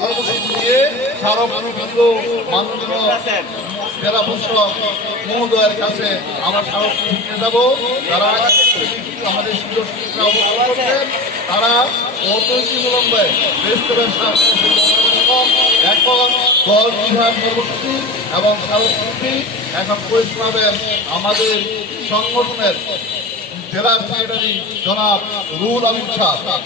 কর্মসূচি দিয়ে স্মারকলিপিবদ্ধ মাননীয় জেলা প্রশাসক মহোদয়ের কাছে আমরা স্মারকলিপি যাব। তারা আমাদের সুযোগ সুবিধা অবলম্বন করছেন, তারা অতৈতিমূলম্বে দেশ দেবেন এখন দল বিভাগ কর্মসূচি এবং স্মারকলিপি এখন পরিশ পাবেন আমাদের সংগঠনের জেলা সেক্রেটারি জনাব রুহুল আমিন সাহেব।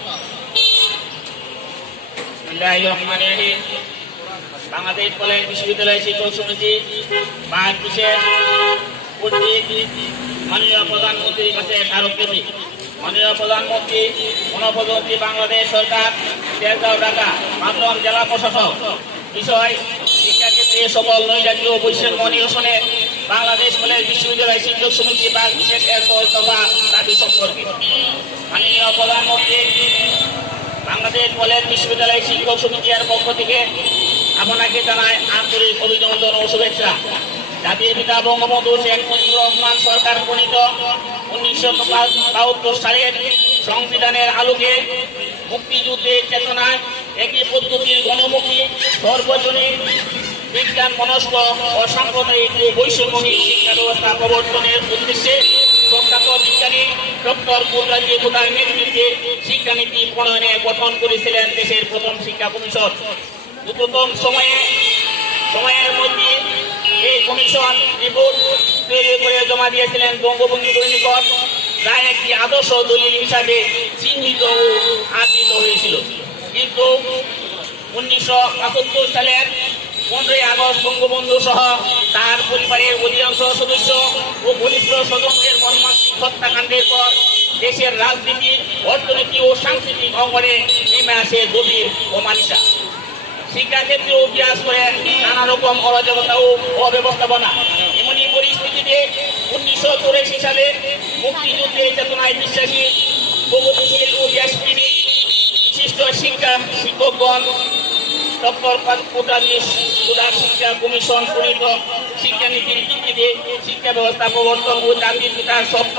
বাংলাদেশ কলেজ বিশ্ববিদ্যালয় শিক্ষক সমিতি বিশেষ কর্তৃক মাননীয় প্রধানমন্ত্রীর কাছে স্মারকলিপি। মাননীয় প্রধানমন্ত্রী গণপ্রজাতন্ত্রী বাংলাদেশ সরকার তেজগাঁও ঢাকা মাধ্যম জেলা প্রশাসক বিষয় শিক্ষাক্ষেত্রে সকল নৈরাজ্য বৈষম্য নিরসনে বাংলাদেশ কলেজ বিশ্ববিদ্যালয় শিক্ষক সমিতি বিশেষ এক দফা দাবি সম্পর্কে মাননীয় প্রধানমন্ত্রী বাংলাদেশ কলেজ বিশ্ববিদ্যালয় শিক্ষক সমিতির পক্ষ থেকে আপনাকে জানায় আন্তরিক অভিনন্দন ও শুভেচ্ছা। জাতির পিতা বঙ্গবন্ধু শেখ মুজিবুর রহমান সরকার প্রণীত 1972 সালের সংবিধানের আলোকে মুক্তিযুদ্ধের চেতনায় একই পদ্ধতির গণমুখী সর্বজনীন বিজ্ঞান মনস্ক ও সাম্প্রদায়িক ও বৈষম্যহীন শিক্ষা ব্যবস্থা প্রবর্তনের উদ্দেশ্যে প্রখ্যাত বিজ্ঞানী ডক্টর কুলরাজি ভুটার নেতৃত্বে শিক্ষানীতি প্রণয়নে গঠন করেছিলেন দেশের প্রথম শিক্ষা কমিশন। দ্রুততম সময়ের মধ্যে এই কমিশন রিপোর্ট তৈরি করে জমা দিয়েছিলেন বঙ্গবন্ধুর নিকট, যা একটি আদর্শ দলিল হিসাবে চিহ্নিত ও আদৃত হয়েছিল। কিন্তু 1975 সালের 15 আগস্ট বঙ্গবন্ধু সহ তার পরিবারের অধিকাংশ সদস্য ও ঘনিষ্ঠ স্বজনদের মর্মান্তিক হত্যাকাণ্ডের পর দেশের রাজনীতি, অর্থনীতি ও সাংস্কৃতিক অঙ্গনে নেমে আসে গভীর অমানিসা। শিক্ষাক্ষেত্রে অভ্যাস করে নানা রকম অরাজকতা ও অব্যবস্থাপনা। এমনই পরিস্থিতিতে 1984 সালে মুক্তিযুদ্ধের চেতনায় বিশ্বাসী প্রগতিশীল ও দেশপ্রেমিক বিশিষ্ট শিক্ষকগণ ডক্টর কুলরাজি শিক্ষা কমিশন প্রণীত শিক্ষানীতির ভিত্তিতে শিক্ষা ব্যবস্থা প্রবর্তন ও জাতির পিতার স্বপ্ন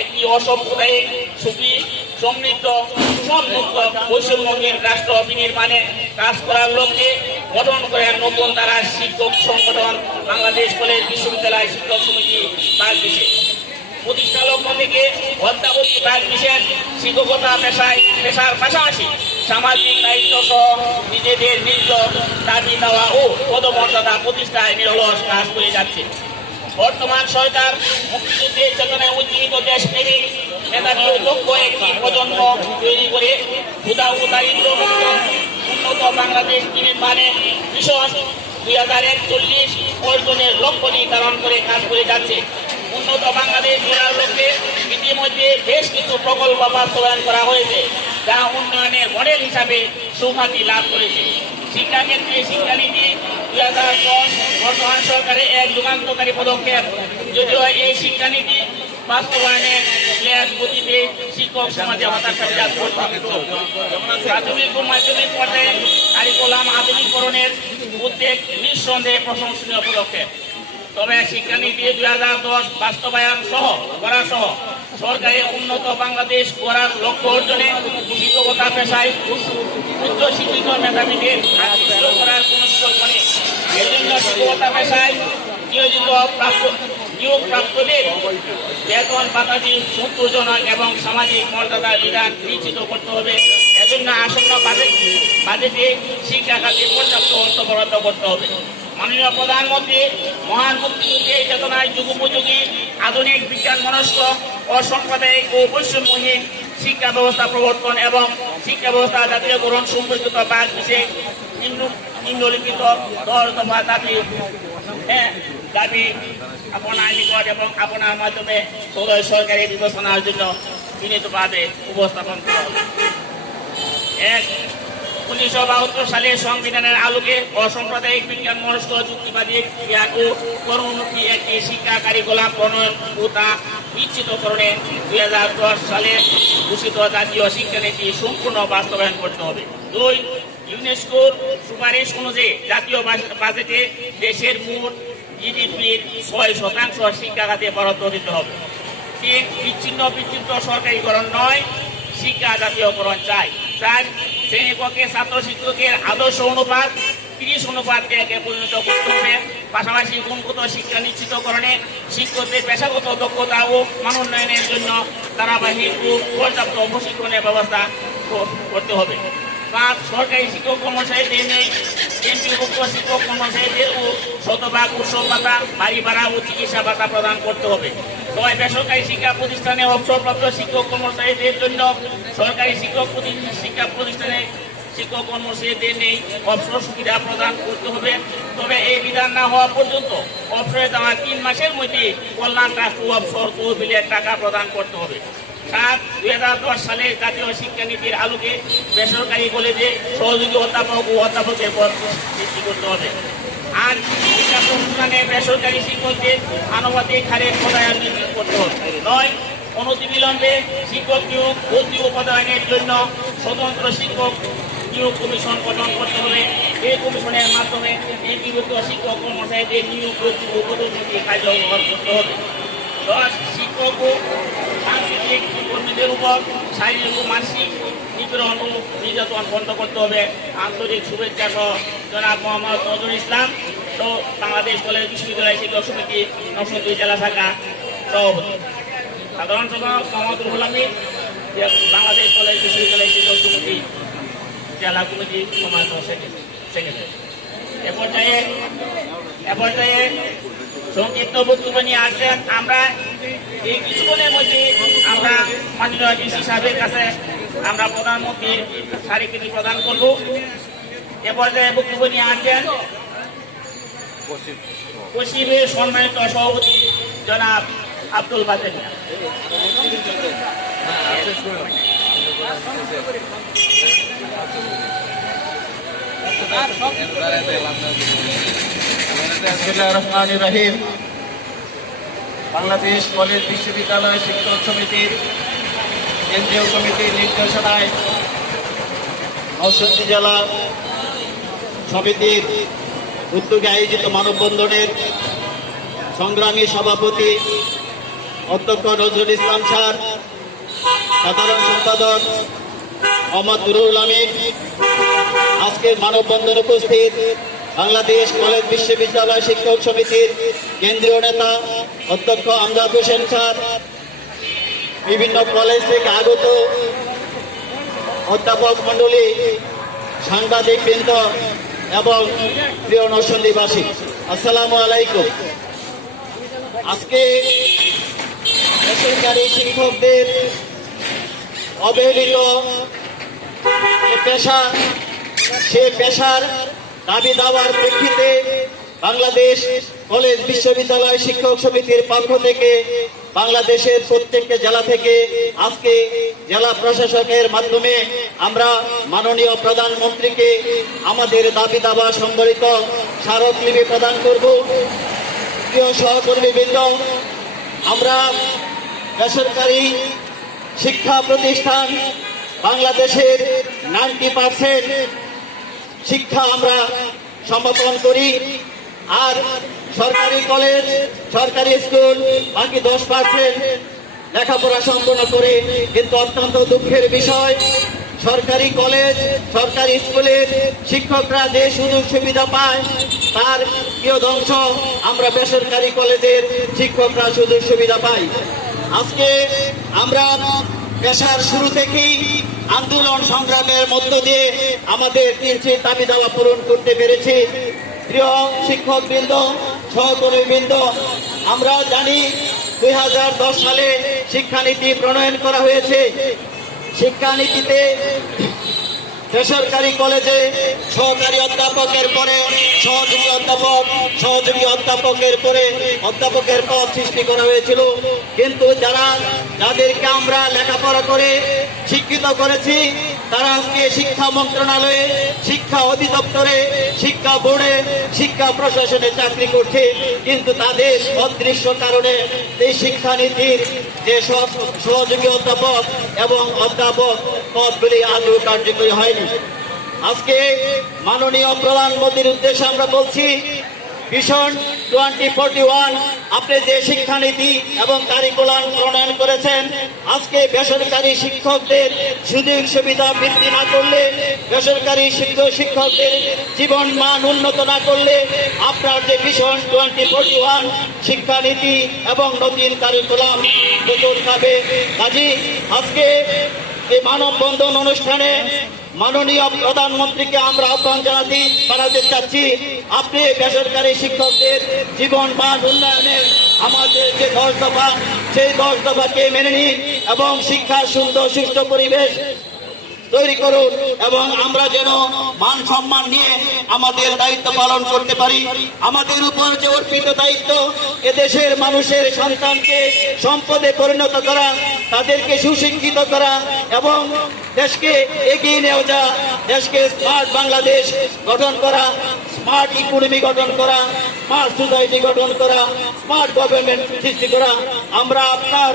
একটি অসাম্প্রদায়িক সুখী সমৃদ্ধ সুসংহত বৈষম্যহীন রাষ্ট্র বিনির্মাণে কাজ করার লক্ষ্যে গঠন করেন নতুন ধারা শিক্ষক সংগঠন বাংলাদেশ কলেজ বিশ্ববিদ্যালয় শিক্ষক সমিতি বিশেষ। প্রতিষ্ঠা লক্ষ্য থেকে অদ্যাবধি বিশেষ শিক্ষকতা পেশার পাশাপাশি সামাজিক দায়িত্ব সহ নিজেদের নিজ দাবি দেওয়া ও পদমর্যাদা প্রতিষ্ঠায় নিরলস কাজ করে যাচ্ছে। বর্তমান সরকার মুক্তিযুদ্ধের চেতনায় উজ্জীবিত দেশপ্রেমিক মেধাবী ও দক্ষ একটি প্রজন্ম তৈরি করে ক্ষুধা ও দারিদ্র মুক্ত উন্নত বাংলাদেশ নির্মাণে মিশন 2041 অর্জনের লক্ষ্য নির্ধারণ করে কাজ করে যাচ্ছে। উন্নত বাংলাদেশ গড়ার লক্ষ্যে ইতিমধ্যে বেশ কিছু প্রকল্প বাস্তবায়ন করা হয়েছে, যা উন্নয়নের মডেল হিসাবে সুখ্যাতি লাভ করেছে। শিক্ষাক্ষেত্রে শিক্ষানীতি 2010 বর্তমান সরকারের এক যুগান্তকারী পদক্ষেপ। যদিও এই শিক্ষানীতি বাস্তবায়নে ক্লাস গতিতে শিক্ষক সমাজে হতাশা বিরাজ করছে। প্রাথমিক ও মাধ্যমিক পর্যায়ে কারিকুলাম আধুনিকরণের উদ্যোগ নিঃসন্দেহে প্রশংসনীয় পদক্ষেপ। তবে শিক্ষানীতি 2010 বাস্তবায়ন করা সহ সরকারি উন্নত বাংলাদেশ গড়ার লক্ষ্য অর্জনে শিক্ষকতা পেশায় উচ্চ শিক্ষিত মেধাবীদের আকৃষ্ট করার কোনো সুযোগ নেই। এজন্য শিক্ষকতা পেশায় নিয়োগপ্রাপ্তদের বেতন পাতাটি সন্তোষজনক এবং সামাজিক মর্যাদা বিধান নিশ্চিত করতে হবে। এজন্য আসন্ন বাজেটে শিক্ষা খাতে পর্যাপ্ত অর্থ বরাদ্দ করতে হবে। মাননীয় প্রধানমন্ত্রী মহান মুক্তিযুদ্ধের চেতনায় যুগোপযোগী আধুনিক বিজ্ঞান মনস্ক অসাম্প্রদায়িক ও বৈষম্যহীন শিক্ষা ব্যবস্থা প্রবর্তন এবং শিক্ষা ব্যবস্থা জাতীয়করণ সম্পর্কিত বিশেষ নিম্নলিখিত 10 দফা দাবি আপনার নিকট এবং আপনার মাধ্যমে সরকারি বিবেচনার জন্য বিনীতভাবে উপস্থাপন করা হবে। 1. 1972 সালের সংবিধানের আলোকে অসাম্প্রদায়িক বিজ্ঞান মনস্ক যুক্তিবাদী জ্ঞান ও কর্মমুখী একটি শিক্ষা কারিকুলাম প্রণয়ন ও তা নিশ্চিতকরণে 2010 সালে ঘোষিত জাতীয় শিক্ষানীতি সম্পূর্ণ বাস্তবায়ন করতে হবে। 2. ইউনেস্কোর সুপারিশ অনুযায়ী জাতীয় বাজেটে দেশের মোট জিডিপির 6% শিক্ষা খাতে বরাদ্দ দিতে হবে। 3. বিচ্ছিন্ন সরকারিকরণ নয়, শিক্ষা জাতীয়করণ চাই। 4. শ্রেণীকক্ষে ছাত্র শিক্ষকের আদর্শ অনুপাত 30:1 পরিণত করতে হবে। পাশাপাশি গুণগত শিক্ষা নিশ্চিতকরণে শিক্ষকদের পেশাগত দক্ষতা ও মানোন্নয়নের জন্য ধারাবাহিক ও পর্যাপ্ত প্রশিক্ষণের ব্যবস্থা করতে হবে। 5. সরকারি শিক্ষক কর্মচারীদের নেই কেন্দ্রীভুক্ত শিক্ষক কর্মচারীদের ও শতভাগ উৎসব ভাতা, বাড়ি ভাড়া ও চিকিৎসা ভাতা প্রদান করতে হবে। 6. বেসরকারি শিক্ষা প্রতিষ্ঠানে অবসরপ্রাপ্ত শিক্ষক কর্মচারীদের জন্য সরকারি শিক্ষা প্রতিষ্ঠানে শিক্ষক কর্মচারীদের নেই অবসর সুবিধা প্রদান করতে হবে। তবে এই বিধান না হওয়া পর্যন্ত অবসরে দেওয়া 3 মাসের মধ্যে কল্যাণ ট্রাস্ট ও অবসর তহবিলের টাকা প্রদান করতে হবে। 7. 2010 সালের জাতীয় শিক্ষানীতির আলোকে বেসরকারি কলেজে সহযোগী অধ্যাপক ও অধ্যাপকের পদ সৃষ্টি করতে হবে। আর শিক্ষা প্রতিষ্ঠানে বেসরকারি শিক্ষকদের আনুপাতিক হারে পদায়ন নিশ্চিত করতে হবে। 9. অনতিবিলম্বে শিক্ষক নিয়োগ ভর্তি ও পদায়নের জন্য স্বতন্ত্র শিক্ষক নিয়োগ কমিশন গঠন করতে হবে। এই কমিশনের মাধ্যমে একীভূত শিক্ষক কর্মচারীদের নিয়োগ ভর্তি ও পদোন্নতি কার্যকর করতে হবে। 10. শিক্ষক ও সাংস্কৃতিক কর্মীদের উপর শারীরিক ও মানসিক নিপীড়ন ও নির্যাতন বন্ধ করতে হবে। আন্তরিক শুভেচ্ছা সহ জনাব মোহাম্মদ নজরুল ইসলাম, তো বাংলাদেশ কলেজ বিশ্ববিদ্যালয় শিক্ষক সমিতি নরসিংদী জেলা শাখা সভাপতি। সাধারণ সম্পাদক মোহাম্মদ রুহুল আমিন, বাংলাদেশ কলেজ বিশ্ববিদ্যালয় শিক্ষক সমিতি জেলা কমিটি সমাজ সেক্রেটারি। এ পর্যায়ে সংক্ষিপ্ত বক্তব্য নিয়ে আসছেন। আমরা এই কিছুক্ষণের মধ্যে আমরা মাননীয় ডিসি সাহেবের কাছে আমরা প্রধানমন্ত্রীর স্মারকলিপি প্রদান করব। এ পর্যায়ে বক্তব্য নিয়ে আসছেন পশ্চিমের সম্মানিত সভাপতি জনাব আব্দুল বাতেন মিয়া। বিসমিল্লাহির রহমানির রহিম। বাংলাদেশ কলেজ বিশ্ববিদ্যালয় শিক্ষক সমিতির কেন্দ্রীয় কমিটির নির্দেশনায় নরসিংদী জেলা সমিতির উদ্যোগে আয়োজিত মানববন্ধনের সংগ্রামী সভাপতি অধ্যক্ষ নজরুল ইসলাম স্যার, সাধারণ সম্পাদক মোহাম্মদ রুহুল আমিন, আজকের মানববন্ধনে উপস্থিত বাংলাদেশ কলেজ বিশ্ববিদ্যালয় শিক্ষক সমিতির কেন্দ্রীয় নেতা অধ্যক্ষ আমজাদ হোসেন স্যার, বিভিন্ন কলেজ থেকে আগত অধ্যাপক মণ্ডলী, সাংবাদিক বৃন্দ এবং প্রিয় নরসিংদীবাসী, আসসালামু আলাইকুম। আজকে বেসরকারি শিক্ষকদের অবহেলিত পেশা, সে পেশার দাবি দাওয়ার প্রেক্ষিতে বাংলাদেশ কলেজ বিশ্ববিদ্যালয় শিক্ষক সমিতির পক্ষ থেকে বাংলাদেশের প্রত্যেকটা জেলা থেকে আজকে জেলা প্রশাসকের মাধ্যমে আমরা মাননীয় প্রধানমন্ত্রীকে আমাদের দাবি দাবা সম্বলিত স্মারকলিপি প্রদান করব। প্রিয় সহকর্মীবৃন্দ, আমরা বেসরকারি শিক্ষা প্রতিষ্ঠান বাংলাদেশের 90% শিক্ষা আমরা সমর্পণ করি, আর সরকারি কলেজ, সরকারি স্কুল বাকি 10% লেখাপড়া সম্পন্ন করে। কিন্তু অত্যন্ত দুঃখের বিষয়, সরকারি কলেজ, সরকারি স্কুলের শিক্ষকরা যে সুযোগ সুবিধা পায় তার কিয়দংশ আমরা বেসরকারি কলেজের শিক্ষকরা সুযোগ সুবিধা পাই। আজকে আমরা পেশার শুরু থেকেই আন্দোলন সংগ্রামের মধ্য দিয়ে আমাদের 3টি দাবি দাওয়া পূরণ করতে পেরেছি। প্রিয় শিক্ষকবৃন্দ, সহকর্মীবৃন্দ, আমরা জানি 2010 সালে শিক্ষানীতি প্রণয়ন করা হয়েছে। শিক্ষানীতিতে বেসরকারি কলেজে সহকারী অধ্যাপকের পরে সহযোগী অধ্যাপক, সহযোগী অধ্যাপকের পরে অধ্যাপকের পদ সৃষ্টি করা হয়েছিল। কিন্তু যাদেরকে আমরা লেখাপড়া করে শিক্ষিত করেছি তারা আজকে শিক্ষা মন্ত্রণালয়ে, শিক্ষা অধিদপ্তরে, শিক্ষা বোর্ডে, শিক্ষা প্রশাসনে চাকরি করছে। কিন্তু তাদের অদৃশ্য কারণে এই শিক্ষানীতির যে সহযোগী অধ্যাপক এবং অধ্যাপক পদগুলি আদৌ কার্যকরী হয়নি। আজকে মাননীয় প্রধানমন্ত্রীর উদ্দেশ্যে আমরা বলছি, ভিশন 2041 আপনি যে শিক্ষানীতি এবং কারিকুলাম প্রণয়ন করেছেন, আজকে বেসরকারি শিক্ষকদের সুযোগ সুবিধা বৃদ্ধি না করলে, বেসরকারি শিক্ষকদের জীবন মান উন্নত না করলে আপনার যে ভিশন 2041 শিক্ষানীতি এবং নতুন কারিকুলাম নতুন খাবে। কাজী আজকে এই মানববন্ধন অনুষ্ঠানে মাননীয় প্রধানমন্ত্রীকে আমরা আহ্বান জানাতে চাচ্ছি, আপনি বেসরকারি শিক্ষকদের জীবন মান উন্নয়নের আমাদের যে 10 দফা, সেই 10 দফাকে মেনে নিন এবং শিক্ষার সুন্দর সুষ্ঠু পরিবেশ তৈরি করুন এবং আমরা যেন মান সম্মান নিয়ে আমাদের দায়িত্ব পালন করতে পারি। আমাদের উপর যে অর্পিত দায়িত্ব, এদেশের মানুষের সন্তানকে সম্পদে পরিণত করা, তাদেরকে সুশিক্ষিত করা এবং দেশকে এগিয়ে নিয়ে যাওয়া, দেশকে স্মার্ট বাংলাদেশ গঠন করা, স্মার্ট ইকোনমি গঠন করা, স্মার্ট সোসাইটি গঠন করা, স্মার্ট গভর্নমেন্ট সৃষ্টি করা। আমরা আপনার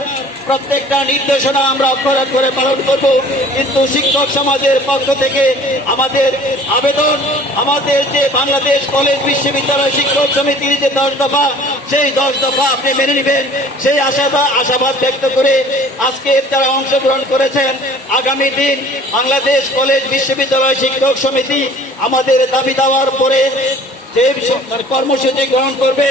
প্রত্যেকটা নির্দেশনা আমরা অক্ষরে অক্ষরে পালন করব, কিন্তু শিক্ষক সমাজের পক্ষ থেকে আমাদের আবেদন, আমাদের যে বাংলাদেশ কলেজ বিশ্ববিদ্যালয় শিক্ষক সমিতির যে 10 দফা, সেই 10 দফা আপনি মেনে নেবেন, সেই আশাবাদ ব্যক্ত করে আজকে যারা অংশগ্রহণ করেছেন, আগামী দিন বাংলাদেশ কলেজ বিশ্ববিদ্যালয় শিক্ষক সমিতি আমাদের দাবি দেওয়ার পরে যে কর্মসূচি গ্রহণ করবে,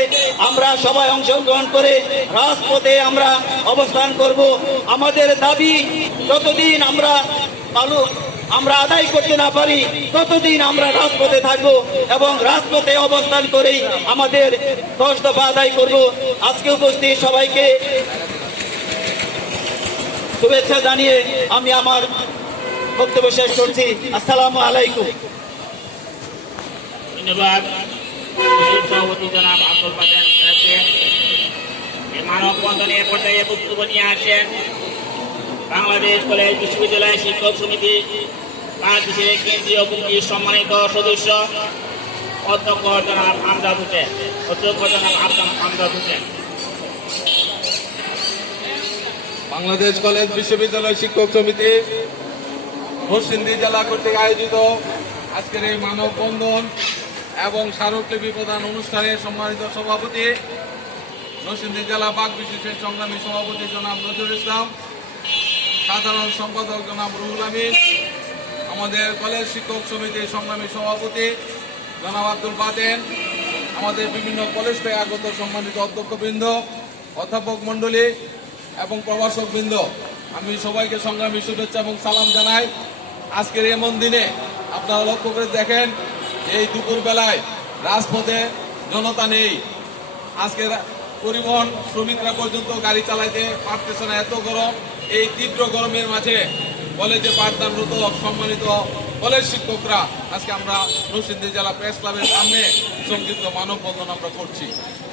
আমরা সবাই অংশগ্রহণ করে রাজপথে আমরা অবস্থান করব। আমাদের দাবি যতদিন আমরা আদায় করতে না পারি, ততদিন আমরা রাজপথে থাকবো এবং রাজপথে অবস্থান করেই আমাদের 10 দফা আদায় করব। আজকে উপস্থিত সবাইকে শুভেচ্ছা জানিয়ে আমি আমার বক্তব্য শেষ করছি। আসসালামু আলাইকুম। ধন্যবাদ সভাপতি জনাব আব্দুল বাতেন সাহেবকে। এই মানববন্ধনের পর্যায়ে বক্তব্য নিয়ে আসেন বাংলাদেশ কলেজ বিশ্ববিদ্যালয় শিক্ষক সমিতি বাংলাদেশের কেন্দ্রীয় কমিটির সম্মানিত সদস্য অধ্যক্ষ জনাব আমজাদ হোসেন। বাংলাদেশ কলেজ বিশ্ববিদ্যালয় শিক্ষক সমিতি নরসিংদী জেলা কর্তৃক আয়োজিত আজকের এই মানববন্ধন এবং স্মারকলিপি প্রদান অনুষ্ঠানে সম্মানিত সভাপতি, নরসিংদী জেলা বাক বিশিষ্টের সংগ্রামী সভাপতি জনাব নজরুল ইসলাম, সাধারণ সম্পাদক জনাব রুহুল আমিন, আমাদের কলেজ শিক্ষক সমিতির সংগ্রামী সভাপতি জনাব আব্দুল বাতেন, আমাদের বিভিন্ন কলেজ থেকে আগত সম্মানিত অধ্যক্ষবৃন্দ, অধ্যাপক মণ্ডলী এবং প্রভাষকবৃন্দ, আমি সবাইকে সংগ্রামী শুভেচ্ছা এবং সালাম জানাই। আজকের এমন দিনে আপনারা লক্ষ্য করে দেখেন, এই দুপুর বেলায় রাজপথে জনতা নেই। আজকে পরিবহন শ্রমিকরা পর্যন্ত গাড়ি চালাইতে পারতেছে না, এত গরম। এই তীব্র গরমের মাঝে কলেজে পাঠদানরত সম্মানিত কলেজ শিক্ষকরা আজকে আমরা নরসিংদী জেলা প্রেস ক্লাবের সামনে সংক্ষিপ্ত মানববন্ধন আমরা করছি।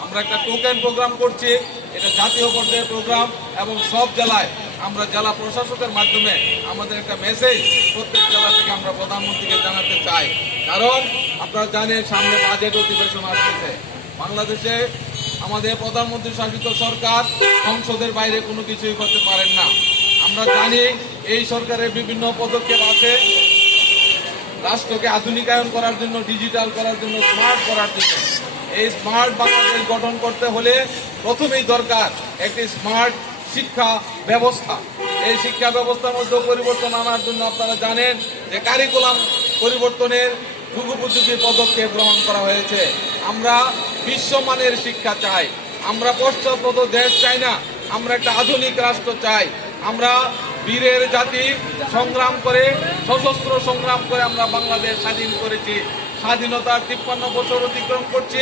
আমরা একটা টোকেন প্রোগ্রাম করছি, এটা জাতীয় পর্যায়ের প্রোগ্রাম এবং সব জেলায় আমরা জেলা প্রশাসকের মাধ্যমে আমাদের একটা মেসেজ প্রত্যেক জেলা থেকে আমরা প্রধানমন্ত্রীকে জানাতে চাই। কারণ আপনারা জানেন সামনে বাজেট অধিবেশন আসতেছে। বাংলাদেশে আমাদের প্রধানমন্ত্রী শাসিত সরকার সংসদের বাইরে কোনো কিছুই করতে পারেন না। আমরা জানি এই সরকারের বিভিন্ন পদক্ষেপ আছে রাষ্ট্রকে আধুনিকায়ন করার জন্য, ডিজিটাল করার জন্য, স্মার্ট করার জন্য। এই স্মার্ট বাংলাদেশ গঠন করতে হলে প্রথমেই দরকার একটি স্মার্ট শিক্ষা ব্যবস্থা। এই শিক্ষা ব্যবস্থার মধ্যে পরিবর্তন আনার জন্য আপনারা জানেন যে কারিকুলাম পরিবর্তনের যুগোপযোগী পদক্ষেপ গ্রহণ করা হয়েছে। আমরা বিশ্বমানের শিক্ষা চাই, আমরা পশ্চাৎপদ দেশ চাই না, আমরা একটা আধুনিক রাষ্ট্র চাই। আমরা বীরের জাতি, সংগ্রাম করে, সশস্ত্র সংগ্রাম করে আমরা বাংলাদেশ স্বাধীন করেছি। স্বাধীনতার 53 বছর অতিক্রম করছে।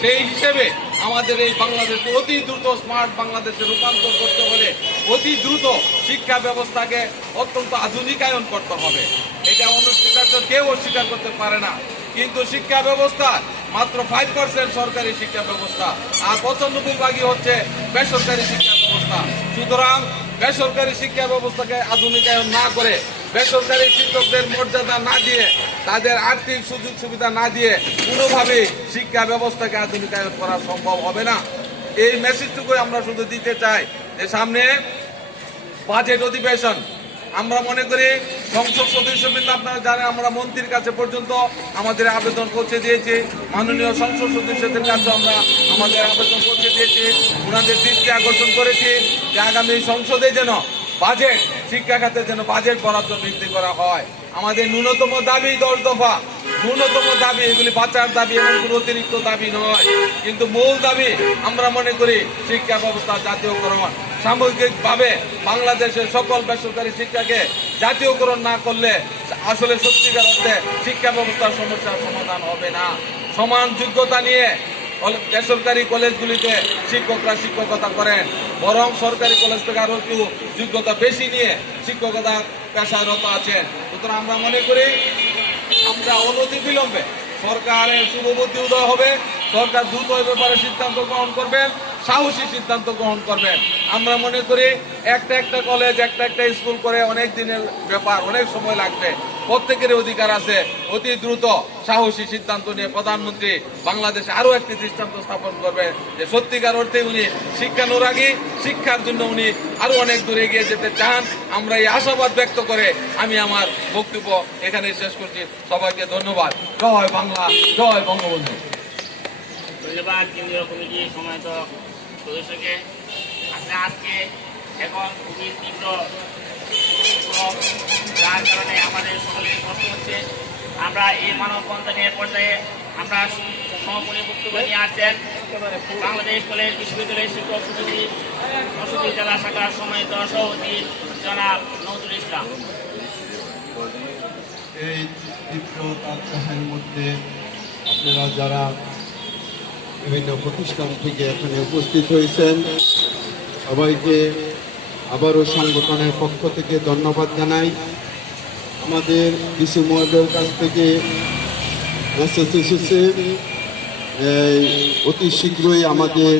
সেই হিসেবে আমাদের এই বাংলাদেশকে অতি দ্রুত স্মার্ট বাংলাদেশে রূপান্তর করতে হলে অতি দ্রুত শিক্ষা ব্যবস্থাকে অত্যন্ত আধুনিকায়ন করতে হবে। এটা অনস্বীকার্য, কেউ অস্বীকার করতে পারে না। কিন্তু শিক্ষা ব্যবস্থা মাত্র 5% সরকারি শিক্ষা ব্যবস্থা, আর 95% হচ্ছে বেসরকারি শিক্ষা ব্যবস্থা। সুতরাং বেসরকারি শিক্ষা ব্যবস্থাকে আধুনিকায়ন না করে, বেসরকারি শিক্ষকদের মর্যাদা না দিয়ে, তাদের আর্থিক সুযোগ সুবিধা না দিয়ে কোনোভাবেই শিক্ষা ব্যবস্থাকে আধুনিকায়ন করা সম্ভব হবে না। এই মেসেজটুকু আমরা শুধু দিতে চাই যে সামনে বাজেট অধিবেশন, আমরা মনে করি সংসদ সদস্যবৃন্দ আপনারা জানেন আমরা মন্ত্রীর কাছে পর্যন্ত আমাদের আবেদন পৌঁছে দিয়েছি, মাননীয় সংসদ সদস্যদের কাছে আমরা আমাদের আবেদন পৌঁছে দিয়েছি। ওনাদের দৃষ্টি আকর্ষণ করেছি যে আগামী সংসদে যেন বাজেট, শিক্ষা খাতে যেন বাজেট বরাদ্দ বৃদ্ধি করা হয়। আমাদের ন্যূনতম দাবি 10 দফা, ন্যূনতম দাবি, এগুলি বাঁচার দাবি, এমন কোনো অতিরিক্ত দাবি নয়। কিন্তু মূল দাবি আমরা মনে করি শিক্ষা ব্যবস্থা জাতীয়করণ। সামগ্রিকভাবে বাংলাদেশের সকল বেসরকারি শিক্ষাকে জাতীয়করণ না করলে আসলে সত্যিকার অর্থে শিক্ষা ব্যবস্থার সমস্যার সমাধান হবে না। সমান যোগ্যতা নিয়ে বেসরকারি কলেজগুলিতে শিক্ষকরা শিক্ষকতা করেন, বরং সরকারি কলেজ থেকে আরো একটু যোগ্যতা বেশি নিয়ে শিক্ষকতা পেশারত আছেন। সুতরাং আমরা মনে করি আমরা অনতিবিলম্বে সরকারের শুভবুদ্ধি উদয় হবে, সরকার দ্রুত এই ব্যাপারে সিদ্ধান্ত গ্রহণ করবেন, সাহসী সিদ্ধান্ত গ্রহণ করবেন। আমরা মনে করি একটা কলেজ, একটা স্কুল করে অনেক দিনের ব্যাপার, অনেক সময় লাগবে। প্রত্যেকের অধিকার আছে অতি দ্রুত সাহসী সিদ্ধান্ত নিয়ে প্রধানমন্ত্রী বাংলাদেশে আরো একটি দৃষ্টান্ত স্থাপন করবে যে সত্যিকার অর্থে উনি শিক্ষানুরাগী, শিক্ষার জন্য উনি আরো অনেক দূরে এগিয়ে যেতে চান। আমরা এই আশাবাদ ব্যক্ত করে আমি আমার বক্তব্য এখানে শেষ করছি। সবাইকে ধন্যবাদ। জয় বাংলা, জয় বঙ্গবন্ধু। ধন্যবাদ কেন্দ্রীয় কমিটির সময়ত সদস্যকে। আসলে আজকে এখন খুবই তীব্র গরম, যার কারণে আমাদের সকলের কষ্ট হচ্ছে। আমরা এই মানববন্ধনের পর্যায়ে আমরা সমাপনী বক্তব্য নিয়ে আসছেন বাংলাদেশ কলেজ বিশ্ববিদ্যালয়ের শিক্ষক সমিতি নরসিংদী জেলা শাখার সম্মানিত সভাপতি জনাব নজরুল ইসলাম। এই তীব্র তাপদাহের মধ্যে আপনারা যারা বিভিন্ন প্রতিষ্ঠান থেকে এখানে উপস্থিত হয়েছেন সবাইকে আবারও সংগঠনের পক্ষ থেকে ধন্যবাদ জানাই। আমাদের ডিসি মহোদয়ের কাছ থেকে মেসেজ এসেছে অতি শীঘ্রই আমাদের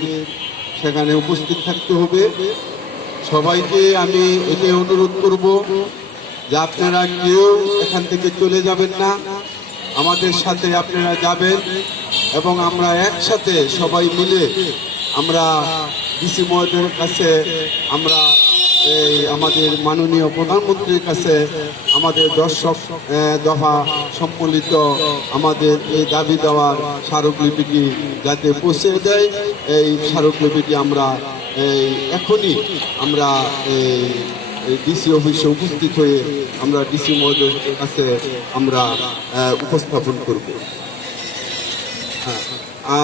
সেখানে উপস্থিত থাকতে হবে। সবাইকে আমি এটাই অনুরোধ করব যে আপনারা কেউ এখান থেকে চলে যাবেন না, আমাদের সাথে আপনারা যাবেন এবং আমরা একসাথে সবাই মিলে আমরা ডিসি মহোদয়ের কাছে, আমরা এই আমাদের মাননীয় প্রধানমন্ত্রীর কাছে আমাদের 10 দফা সম্মিলিত আমাদের এই দাবি দেওয়ার স্মারকলিপিটি যাতে পৌঁছে দেয়, এই স্মারকলিপিটি আমরা এখনই আমরা ডিসি অফিসে উপস্থিত হয়ে আমরা ডিসি মহোদয়ের কাছে আমরা উপস্থাপন করব।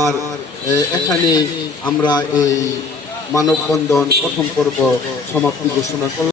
আর এখানে আমরা এই মানববন্ধন প্রথম পর্ব সমাপ্তি ঘোষণা করলাম।